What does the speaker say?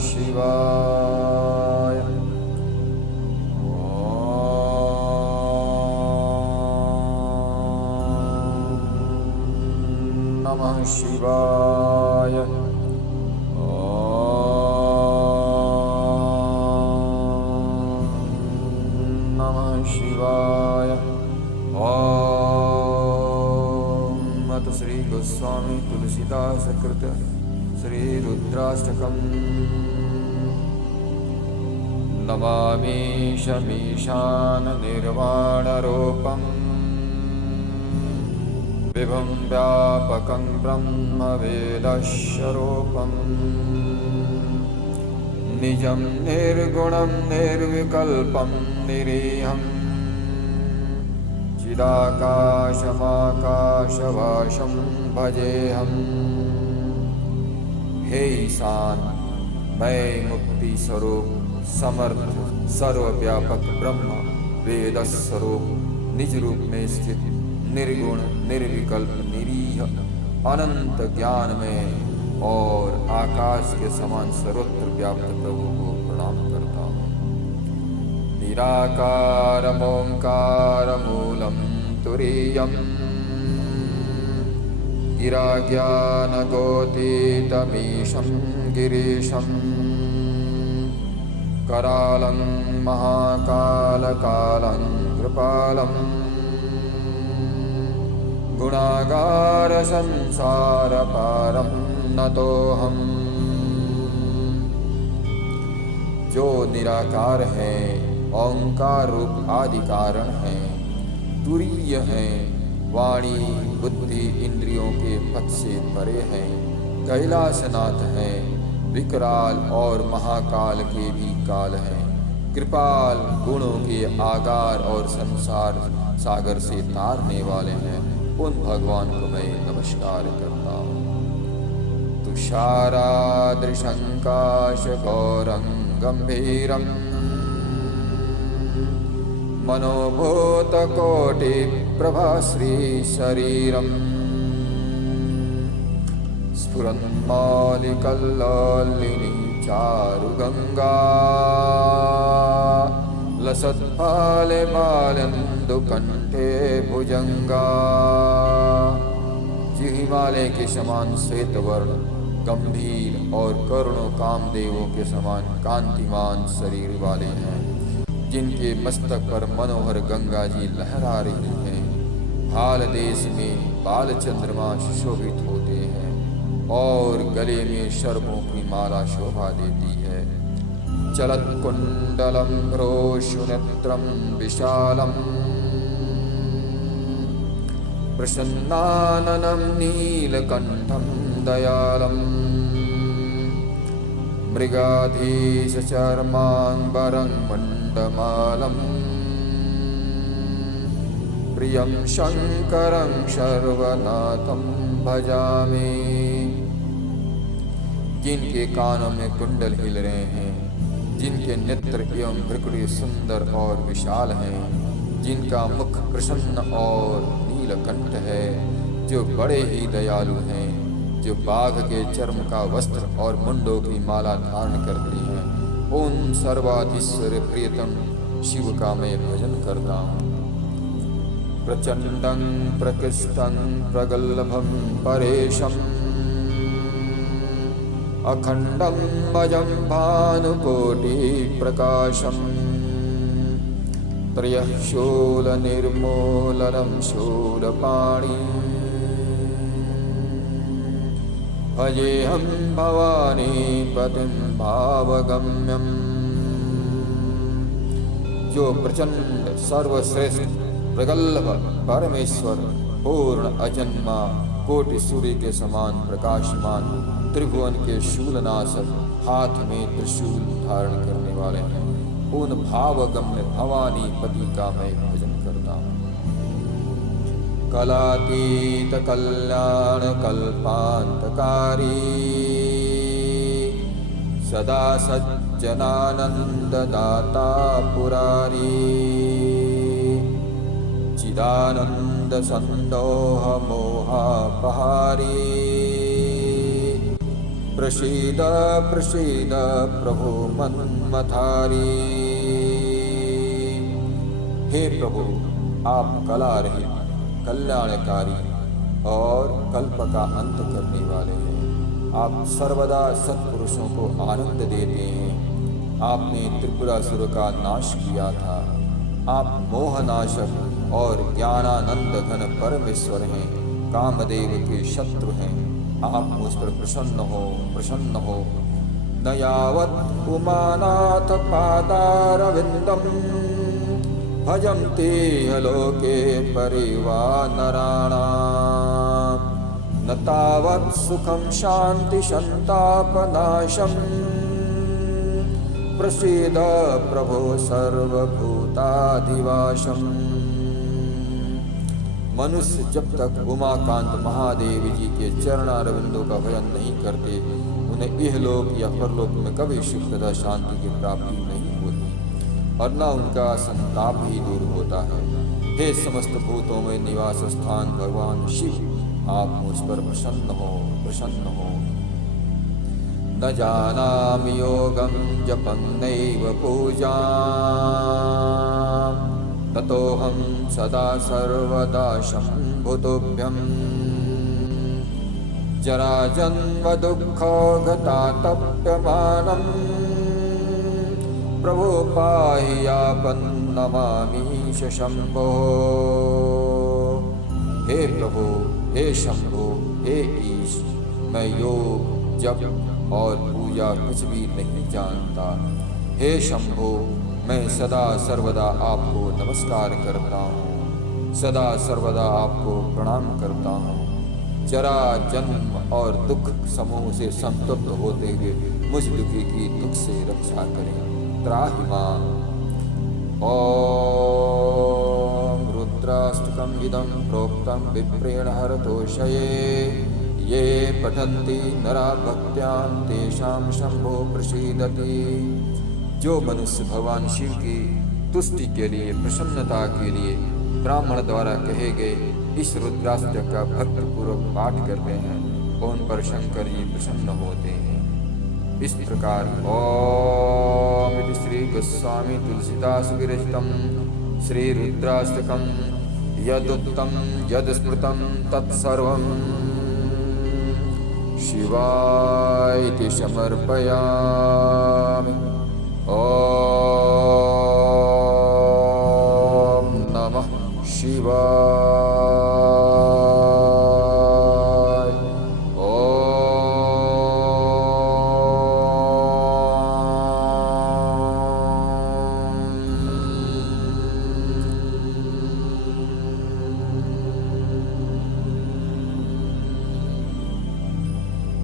शिवाय। नमः शिवाय। नमः शिवाय। ओम अथ श्री गोस्वामी तुलसीदास कृत श्री रुद्राष्टकम्। नमामि शमीशान निर्वाणरूपम् विभुं व्यापकं ब्रह्मवेदस्वरूपम् निजं निर्गुणं निर्विकल्पं निरीहं चिदाकाशमाकाशवासं भजेऽहम्। हे ईशान, मैं मुक्ति स्वरूप समर्थ सर्वव्यापक ब्रह्म वेद स्वरूप निज रूप में स्थित निर्गुण निर्विकल्प निरीह अनंत ज्ञान में और आकाश के समान सर्वत्र व्याप्त प्रभु को प्रणाम करता हूँ। निराकारमोंकार मूलम तुरीयम गिराज्ञानगोतीतमीशं गिरीशं करालं महाकालकालं कृपालं गुणागार संसार पारम नतोऽहम्। जो निराकार है, ओंकार रूप आदि कारण है, तुरीय है, वाणी बुद्धि इंद्रियों के पथ से परे है, कैलाशनाथ है, विकराल और महाकाल के भी काल है, कृपाल गुणों के आगार और संसार सागर से तारने वाले हैं। उन भगवान को मैं नमस्कार करता हूँ। तुषारादृशंकाशगौरं गंभीरं मनोभूतकोटिप्रभाश्री शरीरं स्फुरन्मालिकल्लोलिनी चारुगंगा लसत्फाले बालेन्दुकण्ठे भुजंगा। हिमालय के समान श्वेत वर्ण गंभीर और करोड़ों कामदेवों के समान कांतिमान शरीर वाले हैं, जिनके मस्तक पर मनोहर गंगा जी लहरा रही हैं। हाल देश में बाल चंद्रमा सुशोभित होते हैं और गले में शर्मों की माला शोभा देती है। चलत कुंडलम भ्रोषुनेत्रम विशालम प्रसन्नाननं नीलकंठं दयालम् मृगाधीशचर्मांबरं मण्डमालम् प्रियं शंकरं सर्वनाथं भजामि। जिनके कानों में कुंडल हिल रहे हैं, जिनके नेत्र एवं भ्रुकुटी सुंदर और विशाल हैं, जिनका मुख प्रसन्न और नीलकंठ है, जो बड़े ही दयालु हैं, जो बाघ के चर्म का वस्त्र और मुंडों की माला धारण करते हैं, उन सर्वाधीश्वर प्रियतम शिव का मैं भजन करता हूँ। प्रचंडं प्रकृष्टं प्रगल्भं परेशं अखंडं अजं भानुकोटि प्रकाशम् त्रयः शूलनिर्मूलनं शूलपाणि भजेऽहं भवानी पतिं भावगम्यम्। जो प्रचंड सर्वश्रेष्ठ प्रगल्भ परमेश्वर पूर्ण अजन्मा कोटि सूर्य के समान प्रकाशमान त्रिभुवन के शूलनाशक हाथ में त्रिशूल धारण करने वाले हैं, उन भावगम्य भवानी पति का मैं भजन करता हूँ। कलातीत कल्याण कल्पांतकारी सदा सज्जनानंद दाता पुरारी चिदानंद संदोह मोहापहारी प्रसीद प्रसीद प्रभु मन्मथारी। हे प्रभु, आप कला रहित, कल्याणकारी और कल्प का अंत करने वाले हैं। आप सर्वदा सत्पुरुषों को आनंद देते हैं। आपने त्रिपुरासुर का नाश किया था। आप मोहनाशक और ज्ञानानंद घन परमेश्वर हैं, कामदेव के शत्रु हैं। आप मुझ पर प्रसन्न हो, प्रसन्न हो। न यावत् उमानाथ पादारविंदम भजन्ते लोके परिवानराणाम् न तावत् सुखं शांति संतापनाशम् प्रसीद प्रभो सर्वभूताधिवासम्। मनुष्य जब तक उमाकांत महादेव जी के चरणारविंदों का भजन नहीं करते, उन्हें इहलोक या परलोक में कभी सुख तथा शांति की प्राप्ति नहीं होती और न उनका संताप ही दूर होता है। हे समस्त भूतों में निवास स्थान भगवान शिव, आप मुझ पर प्रसन्न हो, प्रसन्न हो। न जानामि योगं जपन्नैव पूजां ततोऽहं सदा सर्वदा शम्भुतोऽभ्यं जराजन्म दुःखगतातप्यमानं प्रभो पाहि यापन्नमामीश शम्भो। हे प्रभु, हे शंभो, हे ईश, मैं योग जप और पूजा कुछ भी नहीं जानता। हे शंभो, मैं सदा सर्वदा आपको नमस्कार करता हूँ, सदा सर्वदा आपको प्रणाम करता हूँ। जरा जन्म और दुख समूह से संतप्त होते हुए मुझ दुखी की दुख से रक्षा करें, त्राहि मां। ओम रुद्राष्टकम् इदं प्रोक्तं विप्रेण हरतोषये ये पठन्ति नरा भक्त्यां तेषां शंभो प्रसीदति। जो मनुष्य भगवान शिव की तुष्टि के लिए, प्रसन्नता के लिए ब्राह्मण द्वारा कहे गए इस रुद्राष्टक का भक्तिपूर्वक पाठ करते हैं, उन पर शंकर जी प्रसन्न होते हैं। इस प्रकार ओम इति श्री गोस्वामी तुलसीदास विरचितं श्री रुद्राष्टकं यदुक्तं यदस्मृतं तत्सर्वं शिवाय इति समर्पयामि। ओम